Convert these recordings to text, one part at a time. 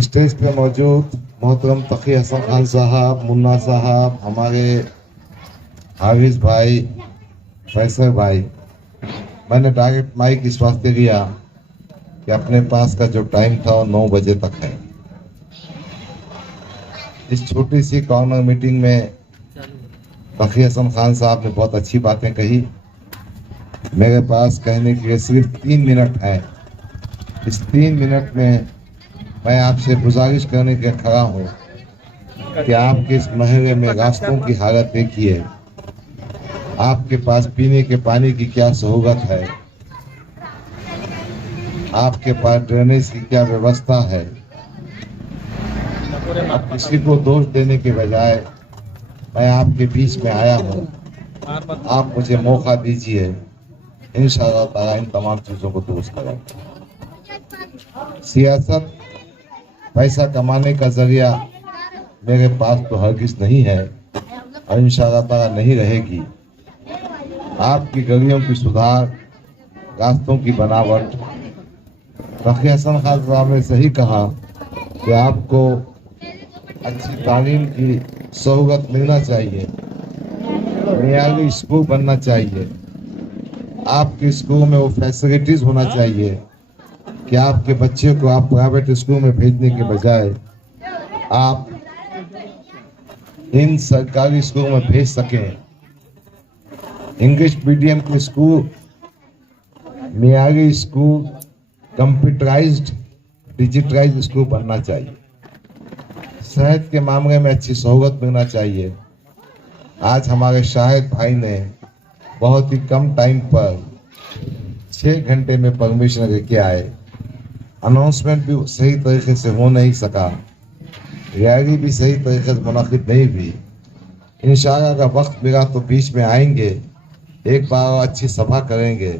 Stage पे मौजूद मोहतरम तकी हसन खान साहब, मुन्ना साहब, हमारे हाफिज भाई, फैसल भाई, मैंने डायरेक्ट माइक इस वास्ते लिया कि अपने पास का जो टाइम था वो 9 बजे तक है। इस छोटी सी कॉर्नर मीटिंग में तकी हसन खान साहब ने बहुत अच्छी बातें कही। मेरे पास कहने के लिए सिर्फ 3 मिनट है। इस 3 मिनट में मैं आपसे गुजारिश करने के खड़ा हूँ कि आपके इस महल्ले में रास्तों की हालत देखिए, आपके पास पीने के पानी की क्या सहूलत है, आपके पास ड्रेनेज की क्या व्यवस्था है। अब किसी को दोष देने के बजाय मैं आपके बीच में आया हूँ, आप मुझे मौका दीजिए, इंशाअल्लाह ताला इन तमाम चीज़ों को दुरुस्त करेंगे। सियासत पैसा कमाने का जरिया मेरे पास तो हरगिज नहीं है और इंशाअल्लाह ताला नहीं रहेगी। आपकी गलियों की सुधार, रास्तों की बनावट, तकी हसन खान साहब ने सही कहा कि आपको अच्छी तालीम की सहूलत मिलना चाहिए, बुनियादी स्कूल बनना चाहिए, आपके स्कूल में वो फैसिलिटीज होना चाहिए कि आपके बच्चे को आप प्राइवेट स्कूल में भेजने के बजाय आप इन सरकारी स्कूल में भेज सकें। इंग्लिश मीडियम के स्कूल, मियारी स्कूल, कंप्यूटराइज्ड डिजिटलाइज्ड स्कूल बनना चाहिए। सेहत के मामले में अच्छी सहूलत मिलना चाहिए। आज हमारे शाहिद भाई ने बहुत ही कम टाइम पर 6 घंटे में परमिशन लेके आए। अनाउंसमेंट भी सही तरीके से हो नहीं सका, रैली भी सही तरीके से मुनाकिद नहीं हुई। इंशाअल्लाह अगर वक्त मिला तो बीच में आएंगे, एक बार अच्छी सभा करेंगे।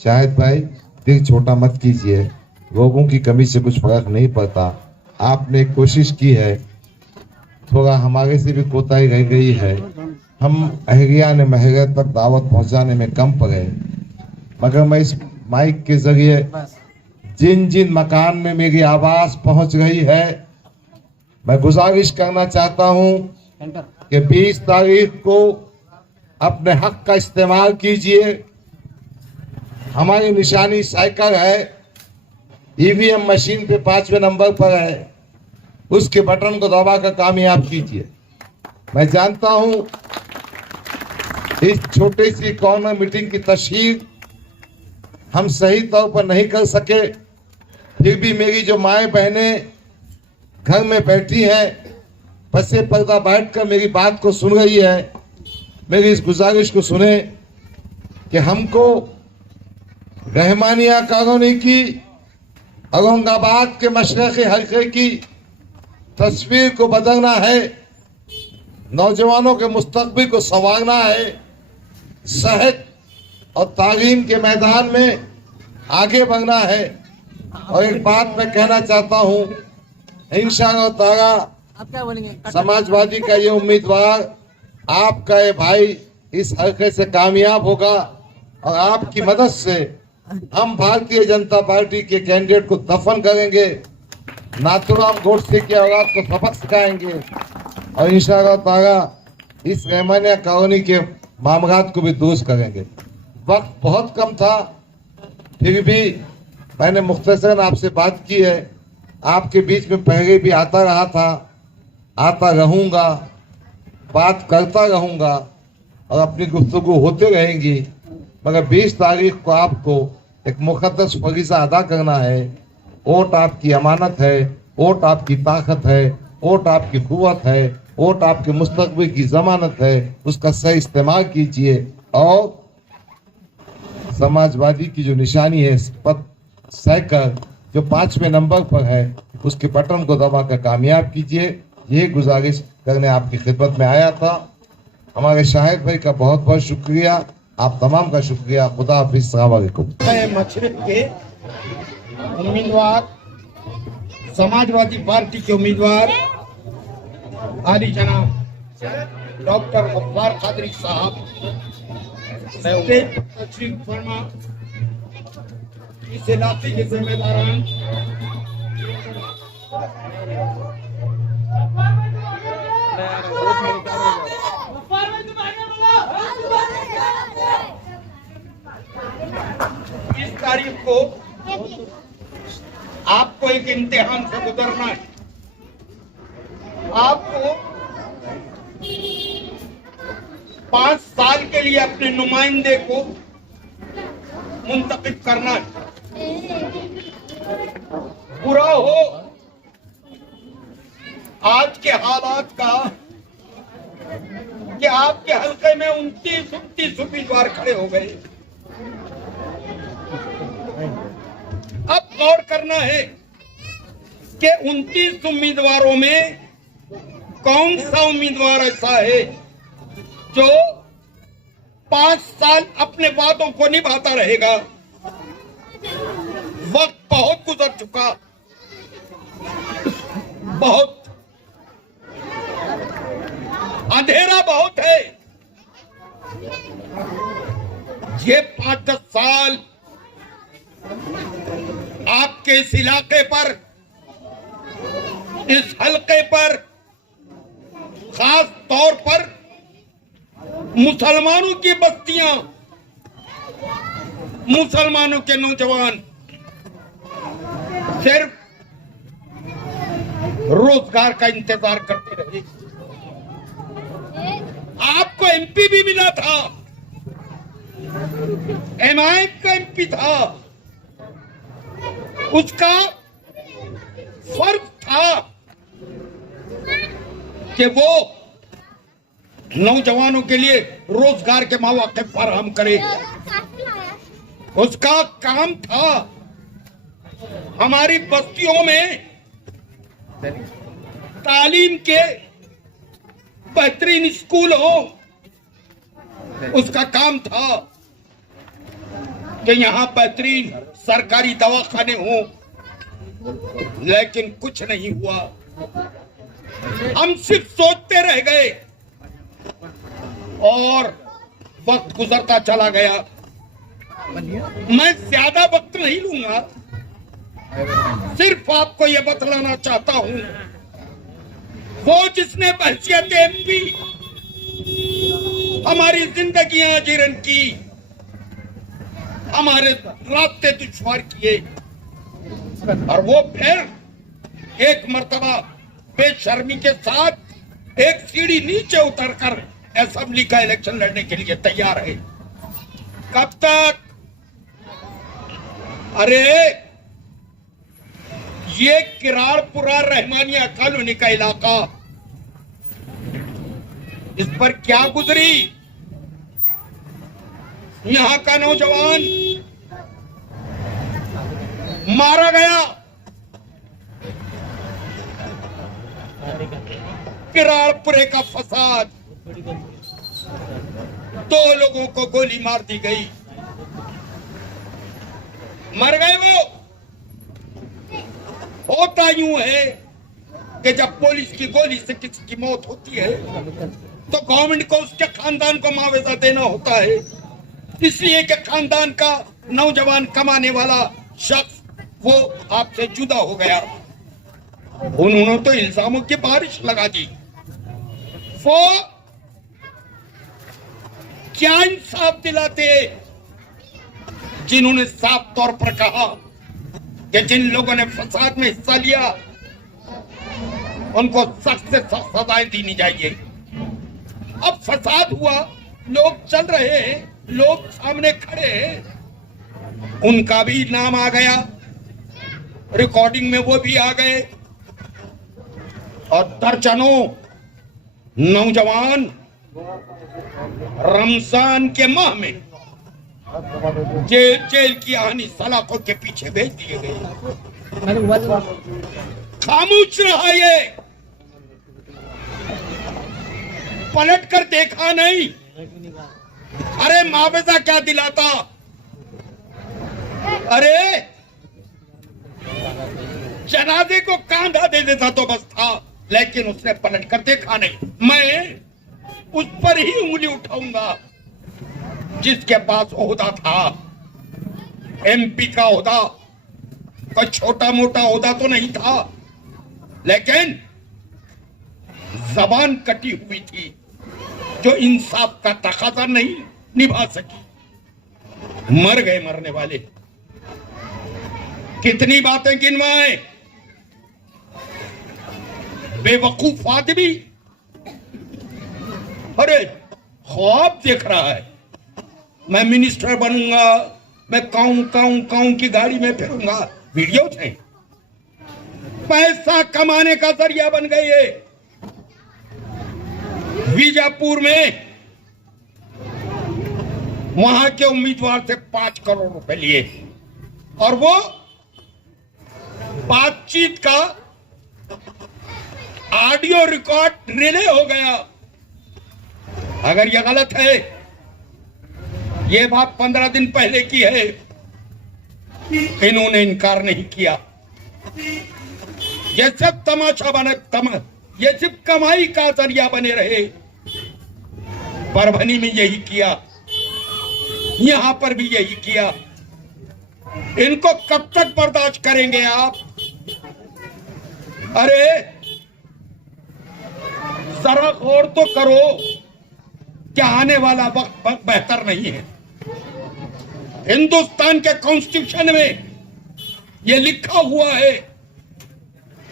शाहिद भाई दिल छोटा मत कीजिए, लोगों की कमी से कुछ फर्क नहीं पड़ता। आपने कोशिश की है, थोड़ा हमारे से भी कोताही रह गई है। हम अहलिया ने महल तक दावत पहुंचाने में कम पड़े, मगर मैं इस माइक के जरिए जिन जिन मकान में मेरी आवाज पहुंच रही है, मैं गुजारिश करना चाहता हूं कि 20 तारीख को अपने हक का इस्तेमाल कीजिए। हमारी निशानी साइकिल है, ईवीएम मशीन पे 5वें नंबर पर है, उसके बटन को दबाकर कामयाब कीजिए। मैं जानता हूं इस छोटी सी कॉर्नर मीटिंग की तशहीर हम सही तौर पर नहीं कर सके, फिर भी मेरी जो माएँ बहनें घर में बैठी हैं, पसे पर्दा बैठकर मेरी बात को सुन रही है, मेरी इस गुजारिश को सुने कि हमको रहमानिया कॉलोनी की, औरंगाबाद के मशरक़ी हल्के की तस्वीर को बदलना है, नौजवानों के मुस्तकबिल को संवारना है, सेहत और तालीम के मैदान में आगे बढ़ना है। और एक बात मैं कहना चाहता हूँ, इंशाअल्लाह ताला समाजवादी का ये उम्मीदवार, आपका ये भाई इस हल्के से कामयाब होगा और आपकी मदद से हम भारतीय जनता पार्टी के कैंडिडेट को दफन करेंगे, नाथुराम गोडसे की औलाद को सबक सिखाएंगे और इंशाअल्लाह ताला इस रहमानिया कॉलोनी के मामलात को भी दुरुस्त करेंगे। वक्त बहुत कम था, फिर भी मैंने मुख्तसरन आपसे बात की है। आपके बीच में पहले भी आता रहा था, आता रहूँगा, बात करता रहूँगा और अपनी गुफ्तगू होते रहेंगी, मगर 20 तारीख को आपको एक मुक़द्दस फरीज़ा अदा करना है। वोट आपकी अमानत है, वोट आपकी ताकत है, वोट आपकी क़ुव्वत है, वोट आपके मुस्तक़बिल की ज़मानत है। उसका सही इस्तेमाल कीजिए और समाजवादी की जो निशानी है साइकिल जो 5वें नंबर पर है, उसके बटन को दबाकर कामयाब कीजिए। ये गुजारिश करने आपकी खिदमत में आया था। हमारे शाहिद भाई का बहुत बहुत शुक्रिया, आप तमाम का शुक्रिया। खुदा हाफिज़, अस्सलाम वालेकुम। मशरिक के उम्मीदवार, समाजवादी पार्टी के उम्मीदवार आली जनाब डॉक्टर गफ्फार कादरी साहब तशरीफ फरमा। इस इलाके के जिम्मेदारान इस तारीख को आपको एक इम्तिहान से गुजरना है। आपको 5 साल के लिए अपने नुमाइंदे को मुंतखब करना है। बुरा हो आज के हालात का कि आपके हल्के में 29 उम्मीदवार खड़े हो गए। अब गौर करना है कि 29 उम्मीदवारों में कौन सा उम्मीदवार ऐसा है जो 5 साल अपने वादों को निभाता रहेगा। वक्त बहुत गुजर चुका, बहुत अंधेरा बहुत है। ये 5-10 साल आपके इस इलाके पर, इस हलके पर, खास तौर पर मुसलमानों की बस्तियां, मुसलमानों के नौजवान सिर्फ रोजगार का इंतजार करते रहे। आपको एमपी भी मिला था, एमआई का एमपी था, उसका फर्क था कि वो नौजवानों के लिए रोजगार के मौके फराहम करे। उसका काम था हमारी बस्तियों में तालीम के बेहतरीन स्कूल हो। उसका काम था कि यहाँ बेहतरीन सरकारी दवाखाने हो, लेकिन कुछ नहीं हुआ। हम सिर्फ सोचते रह गए और वक्त गुजरता चला गया। मैं ज्यादा वक्त नहीं लूंगा, सिर्फ आपको यह बतलाना चाहता हूं, वो जिसने बहसियत एमपी हमारी जिंदगियां जीवन की, हमारे रास्ते दुश्वार किए, और वो फिर एक मर्तबा बेशर्मी के साथ एक सीढ़ी नीचे उतरकर असेंबली का इलेक्शन लड़ने के लिए तैयार है। कब तक? अरे ये किराड़पुरा रहमानिया कॉलोनी का इलाका, इस पर क्या गुजरी? यहां का नौजवान मारा गया, किराड़पुरे का फसाद, 2 लोगों को गोली मार दी गई, मर गए वो। होता यूं है कि जब पुलिस की गोली से किसी की मौत होती है तो गवर्नमेंट को उसके खानदान को मुआवजा देना होता है, इसलिए कि खानदान का नौजवान कमाने वाला शख्स वो आपसे जुदा हो गया। उन्होंने तो इल्जामों की बारिश लगा दी। वो क्या इंसाफ दिलाते जिन्होंने साफ तौर पर कहा कि जिन लोगों ने फसाद में हिस्सा लिया उनको सख्त से सख्त सजाएं देनी चाहिए। अब फसाद हुआ, लोग चल रहे हैं, लोग सामने खड़े हैं, उनका भी नाम आ गया, रिकॉर्डिंग में वो भी आ गए, और दर्जनों नौजवान रमजान के माह में जेल की आनी सलाखों के पीछे भेज दिए गए। खामोश रहा ये, पलट कर देखा नहीं। अरे मुआवजा क्या दिलाता? अरे जनाजे को कांधा दे देता तो बस था, लेकिन उसने पलट कर देखा नहीं। मैं उस पर ही उंगली उठाऊंगा जिसके पास ओहदा था, एमपी का ओहदा, कोई छोटा मोटा ओहदा तो नहीं था। लेकिन जबान कटी हुई थी जो इंसाफ का तकाजा नहीं निभा सकी। मर गए मरने वाले। कितनी बातें गिनवाएं। बेवकूफ आदमी अरे ख्वाब देख रहा है, मैं मिनिस्टर बनूंगा, मैं काऊ की गाड़ी में फिरूंगा। वीडियो थे, पैसा कमाने का जरिया बन गए ये। बीजापुर में वहां के उम्मीदवार से 5 करोड़ रुपए लिए और वो बातचीत का ऑडियो रिकॉर्ड रिले हो गया। अगर यह गलत है, ये बात 15 दिन पहले की है, इन्होंने इनकार नहीं किया। ये सब तमाशा बने, ये सिर्फ कमाई का जरिया बने रहे। परभनी में यही किया, यहां पर भी यही किया। इनको कब तक बर्दाश्त करेंगे आप? अरे जरा गौर तो करो, क्या आने वाला वक्त बेहतर नहीं है? हिंदुस्तान के कॉन्स्टिट्यूशन में यह लिखा हुआ है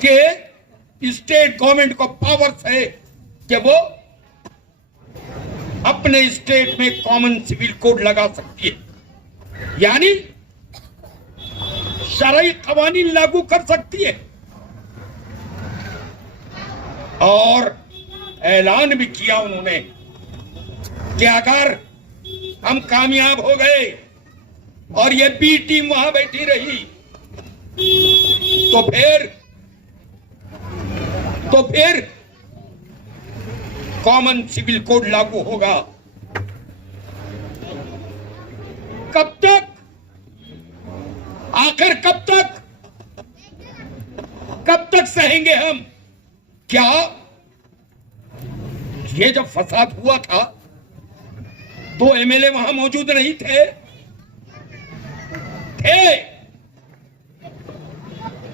कि स्टेट गवर्नमेंट को पावर्स है कि वो अपने स्टेट में कॉमन सिविल कोड लगा सकती है, यानी शरई कवानीन लागू कर सकती है। और ऐलान भी किया उन्होंने कि अगर हम कामयाब हो गए और ये बी टीम वहां बैठी रही तो फिर कॉमन सिविल कोड लागू होगा। कब तक? आखिर कब तक सहेंगे हम? क्या ये जब फसाद हुआ था 2 एमएलए वहां मौजूद नहीं थे?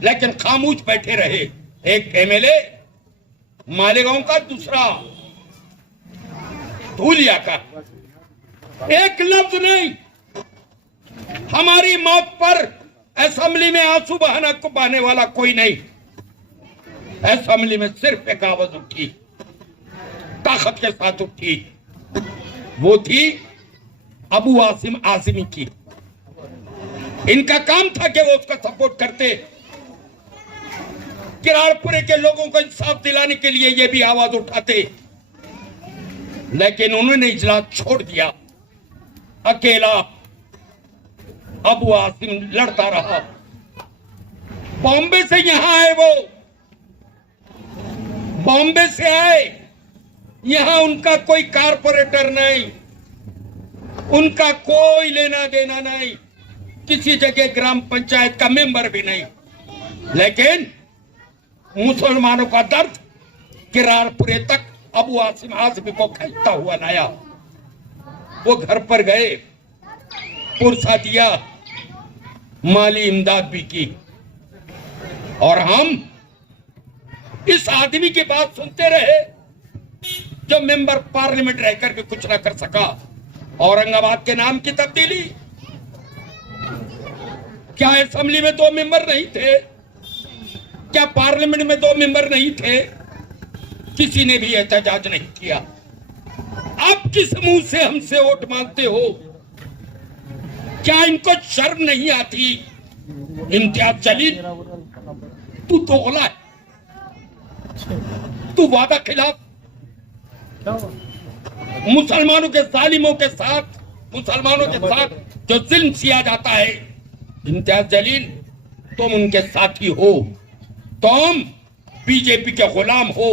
लेकिन खामोश बैठे रहे। एक एमएलए मालेगांव का, दूसरा धूलिया का। एक लफ्ज नहीं। हमारी मौत पर असेंबली में आंसू बहाने वाला कोई नहीं। असेंबली में सिर्फ एक आवाज उठी, ताकत के साथ उठी, वो थी अबू आसिम आसिमी की। इनका काम था कि वो उसका सपोर्ट करते। किराड़पुरे के लोगों को इंसाफ दिलाने के लिए ये भी आवाज उठाते, लेकिन उन्होंने इजलास छोड़ दिया। अकेला अबू आसिम लड़ता रहा। बॉम्बे से यहां आए, वो बॉम्बे से आए। यहां उनका कोई कारपोरेटर नहीं, उनका कोई लेना देना नहीं, किसी जगह ग्राम पंचायत का मेंबर भी नहीं। लेकिन मुसलमानों का दर्द किराड़पुरे तक अबू आसिम आजमी को खींचता हुआ लाया। वो घर पर गए, पुरसा दिया, माली इमदाद भी की। और हम इस आदमी की बात सुनते रहे जो मेंबर पार्लियामेंट रहकर भी कुछ ना कर सका। औरंगाबाद के नाम की तब्दीली, क्या असेंबली में 2 मेंबर नहीं थे? क्या पार्लियामेंट में 2 मेंबर नहीं थे? किसी ने भी एहतजाज नहीं किया। अब किस मुंह से हमसे वोट मांगते हो? क्या इनको शर्म नहीं आती? इम्तियाज जलील, तू दोगला है, तू वादा खिलाफ। मुसलमानों के जालिमों के साथ, मुसलमानों के साथ जो जुल्म किया जाता है, इम्तियाज जलील तुम उनके साथी हो, तुम बीजेपी के गुलाम हो।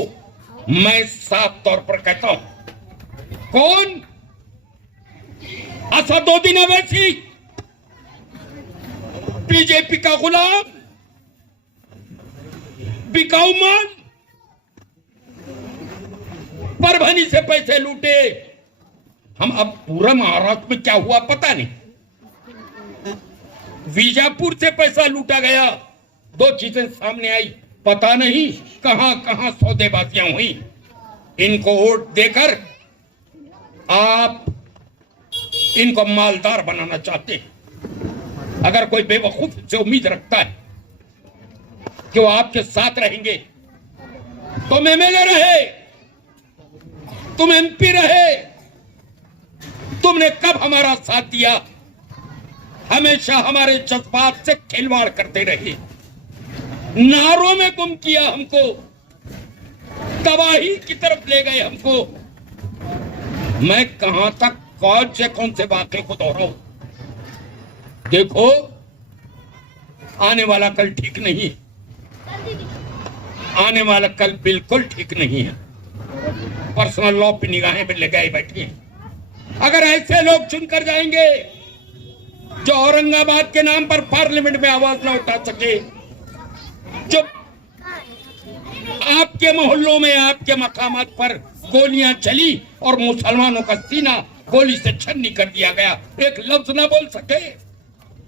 मैं साफ तौर पर कहता हूं, कौन? असदुद्दीन अवैसी बीजेपी का गुलाम, बिकाऊ माल, परभनी से पैसे लूटे। हम अब पूरा महाराष्ट्र में क्या हुआ पता नहीं। बीजापुर से पैसा लूटा गया। 2 चीजें सामने आई, पता नहीं कहां कहां सौदेबाजियां हुई। इनको वोट देकर आप इनको मालदार बनाना चाहते हैं। अगर कोई बेवकूफ से उम्मीद रखता है कि वो आपके साथ रहेंगे, तुम एमएलए रहे, तुम एमपी रहे, तुमने कब हमारा साथ दिया? हमेशा हमारे जज्बात से खिलवाड़ करते रहे, नारों में गुम किया हमको, तबाही की तरफ ले गए हमको। मैं कहां तक कौन से वाक़े को दोहराऊं? देखो, आने वाला कल ठीक नहीं, आने वाला कल बिल्कुल ठीक नहीं है। पर्सनल लॉ पे निगाहें पे लगाए बैठे हैं। अगर ऐसे लोग चुनकर जाएंगे जो औरंगाबाद के नाम पर पार्लियामेंट में आवाज न उठा सके, जो आपके मोहल्लों में, आपके मकामात पर गोलियां चली और मुसलमानों का सीना गोली से छन्नी कर दिया गया, एक लफ्ज ना बोल सके,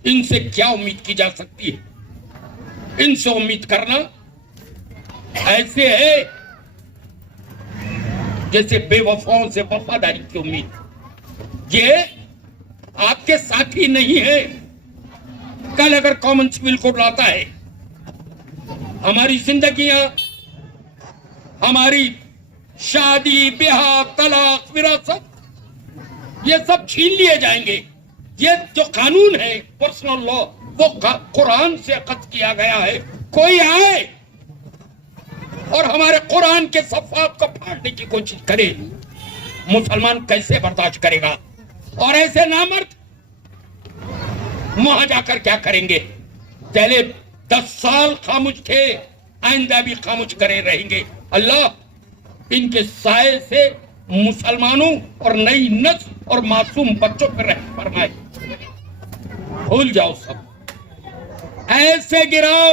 इनसे क्या उम्मीद की जा सकती है? इनसे उम्मीद करना ऐसे है जैसे बेवफाओं से वफादारी की उम्मीद। ये आपके साथी नहीं है। कल अगर कॉमन सिविल कोड लाता है, हमारी जिंदगियां, हमारी शादी, ब्याह, तलाक, विरासत, ये सब छीन लिए जाएंगे। ये जो कानून है, पर्सनल लॉ, वो कुरान से अखज़ किया गया है। कोई आए और हमारे कुरान के सफ़ात को फाड़ने की कोशिश करे, मुसलमान कैसे बर्दाश्त करेगा? और ऐसे नामर्द वहां जाकर क्या करेंगे? पहले 10 साल खामोश थे, आइंदा भी खामोश करे रहेंगे। अल्लाह इनके साए से मुसलमानों और नई नस्ल और मासूम बच्चों पर रहम फरमाए। भूल जाओ सब, ऐसे गिराओ,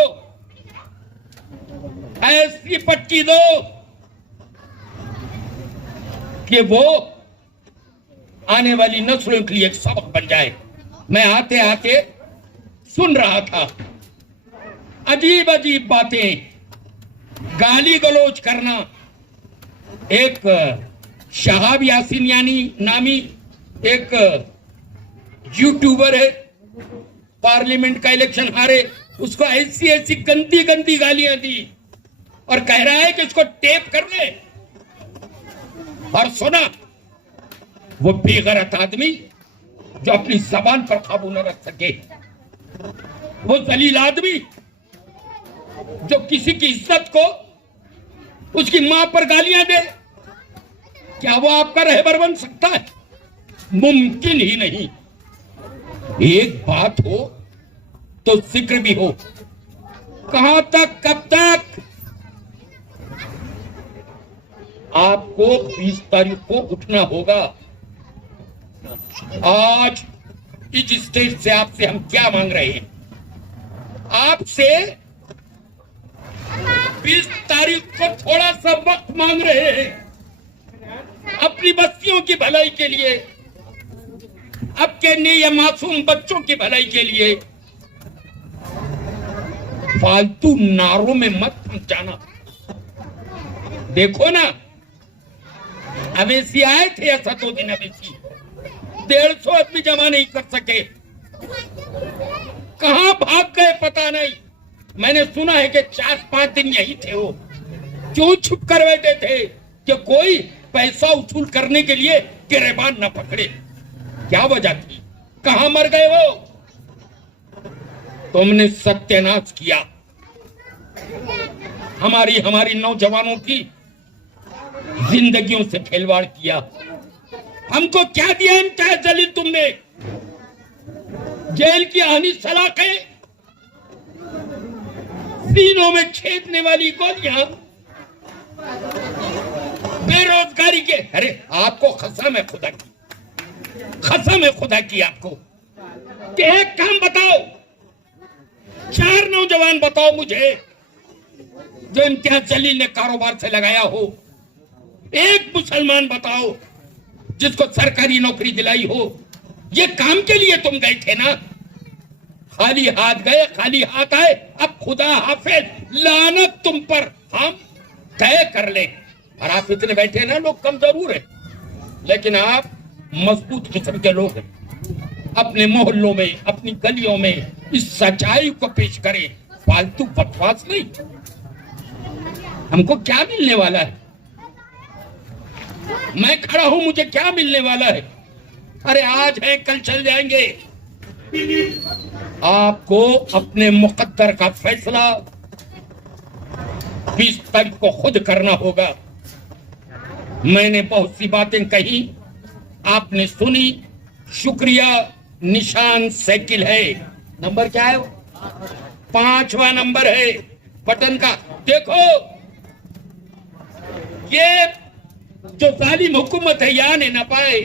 ऐसी पट्टी दो कि वो आने वाली नस्लों के लिए एक सबक बन जाए। मैं आते आते सुन रहा था अजीब अजीब बातें, गाली गलौज करना। एक शहाब यासीन यानी नामी एक यूट्यूबर है, पार्लियामेंट का इलेक्शन हारे, उसको ऐसी ऐसी गंदी गंदी गालियां दी और कह रहा है कि इसको टेप कर ले। और सुना वो बेगैरत आदमी जो अपनी जबान पर काबू न रख सके, वो जलील आदमी जो किसी की इज्जत को उसकी मां पर गालियां दे, क्या वो आपका रहबर बन सकता है? मुमकिन ही नहीं। एक बात हो तो जिक्र भी हो। कहां तक, कब तक? आपको 20 तारीख को उठना होगा। आज इस स्टेज से आपसे हम क्या मांग रहे हैं? आपसे 20 तारीख को थोड़ा सा वक्त मांग रहे हैं, अपनी बस्तियों की भलाई के लिए, आपके लिए मासूम बच्चों की भलाई के लिए। फालतू नारों में मत फंस जाना। देखो ना, अवेसी आए थे, असदुद्दीन अवेसी 150 आदमी जमा नहीं कर सके, कहां भाग गए पता नहीं। मैंने सुना है कि 4-5 दिन यही थे वो। क्यों छुप कर बैठे थे कि कोई पैसा वसूल करने के लिए गिरबान न पकड़े? क्या वजह थी? कहां मर गए वो? तुमने सत्यानाश किया हमारी नौजवानों की जिंदगियों से खिलवाड़ किया। हमको क्या दिया इम्तियाज जलील तुमने? जेल की आनी सलाखें, सीनों में छेदने वाली गोलियां, बेरोजगारी के। अरे आपको कसम है खुदा की, कसम है खुदा की आपको कि एक काम बताओ, 4 नौजवान बताओ मुझे जो इम्तियाज जलील ने कारोबार से लगाया हो। एक मुसलमान बताओ जिसको सरकारी नौकरी दिलाई हो। ये काम के लिए तुम गए थे ना? खाली हाथ गए खाली हाथ आए। अब खुदा हाफिज, लानत तुम पर, हम तय कर ले। और आप इतने बैठे ना, लोग कम जरूर है लेकिन आप मजबूत किस्म के लोग हैं। अपने मोहल्लों में, अपनी गलियों में इस सच्चाई को पेश करें, फालतू बकवास नहीं। हमको क्या मिलने वाला है? मैं खड़ा हूं, मुझे क्या मिलने वाला है? अरे आज है कल चल जाएंगे। आपको अपने मुकद्दर का फैसला 20 तारीख को खुद करना होगा। मैंने बहुत सी बातें कही, आपने सुनी, शुक्रिया। निशान साइकिल है, नंबर क्या है? 5वां नंबर है बटन का। देखो, ये जो जालिम हुकूमत है यहां आने ना पाए।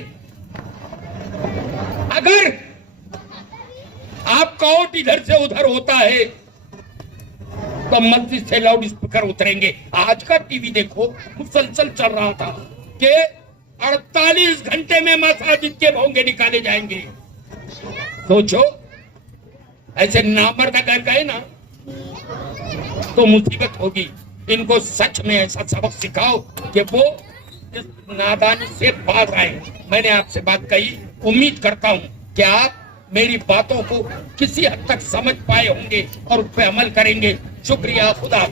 अगर आपका वोट इधर से उधर होता है तो मस्जिद से लाउड स्पीकर उतरेंगे। आज का टीवी देखो, मुसलसल चल रहा था कि 48 घंटे में मसाजिद के भोंगे निकाले जाएंगे। सोचो, ऐसे नामर्द अगर गए ना तो मुसीबत होगी। इनको सच में ऐसा सबक सिखाओ कि वो इस नादानी से बात आए। मैंने आपसे बात कही, उम्मीद करता हूं कि आप मेरी बातों को किसी हद तक समझ पाए होंगे और उस पर अमल करेंगे। शुक्रिया, खुदा।